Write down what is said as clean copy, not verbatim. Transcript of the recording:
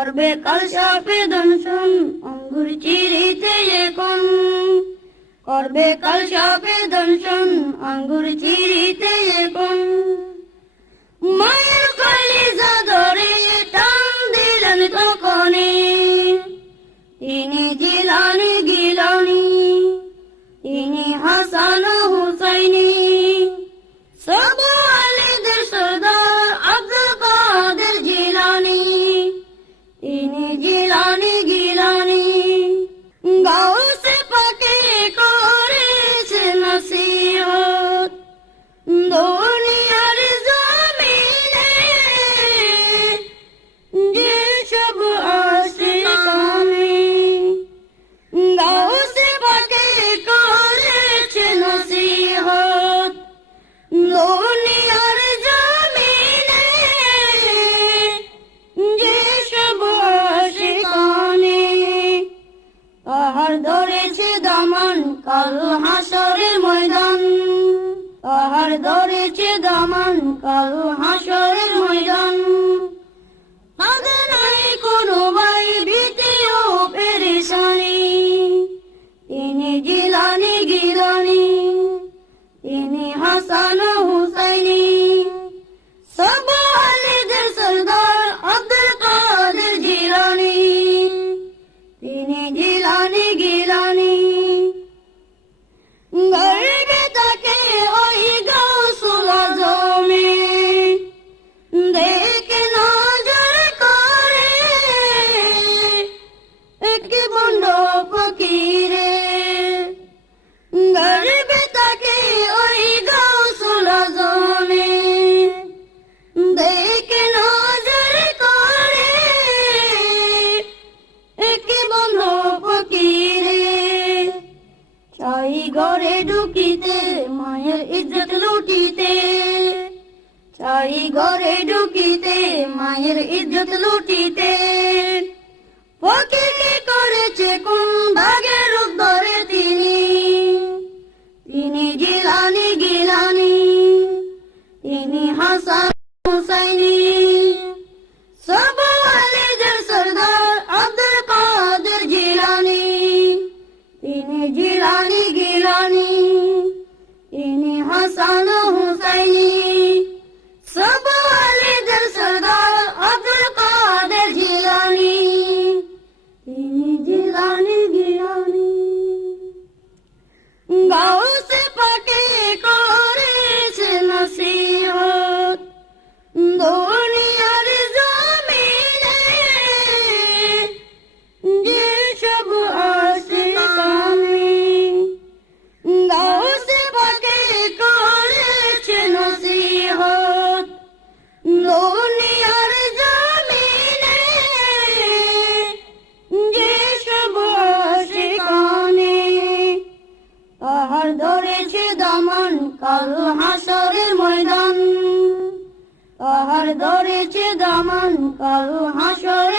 করবে কাল সাপে দংশন আঙ্গুর চিরিতে এখন, করবে কাল সাপে দংশন আঙ্গুর চিরিতে এখন। মায়ের কলিজা ধরে টান দিলেন তখনই, তিনি জিলানি গিলানি, তিনি হাসান হুসাইনি। সব আলীদের সরদার আব্দুল কাদের জিলানি, তিনি জিলানি গিলানি। গাউসে পাকে করেছে নসিহত দুনিয়ার জমিনে, যেসব আশিকানে। গাউসে পাকে করেছে নসিহত দুনিয়ার জমিনে, যেসব আশিকানে। তাহার ধরেছে দামান কাল হাসরের ময়দান, তাহার ধরেছে দামান কাল হাসরের ময়দান। তাদের নাই কোনো ভাই ভীতি ও পেরেশানি, তিনি জিলানি গিলানি, তিনি হাসান হুসাইনি। সব আলীদের সরদার আব্দুল কাদের জিলানি, তিনি জিলানি গিলানি। গর্বে তাকে ওই গাউসুল আজমে, দেখে নজর করে এক বন্ড ফকিরে। গর্বে তাকে ওই গাউসুল আজমে, দেখে নজর করে এক বন্ড ফকিরে। চাই ঘরে ঢুকিতে মায়ের ইজ্জত লুটিতে, চাই ঘরে ঢুকিতে মায়ের ইজ্জত লুটিতে। ফকিরকে করেছে কোন ভাগের রূপ ধরে তিনি, তিনি জিলানি গিলানি, তিনি হাসান হুসাইনি। সব আলীদের সরদার আব্দুল কাদের জিলানি, তিনি জিলানি গিলানি, তিনি হাসান হুসাইনি। সব আলীদের সরদার আব্দুল কাদের জিলানি, তিনি জিলানি গিলানি। গাউসে পাকে করেছে নসিহত দুনিয়ার জমিনে, যেসব আশিকানে। গাউসে পাকে করেছে নসিহত দুনিয়ার জমিনে, যেসব আশিকানে। তাহার ধরেছে দামান কাল হাসরের ময়দান, তাহার ধরেছে দামান কাল হাসরের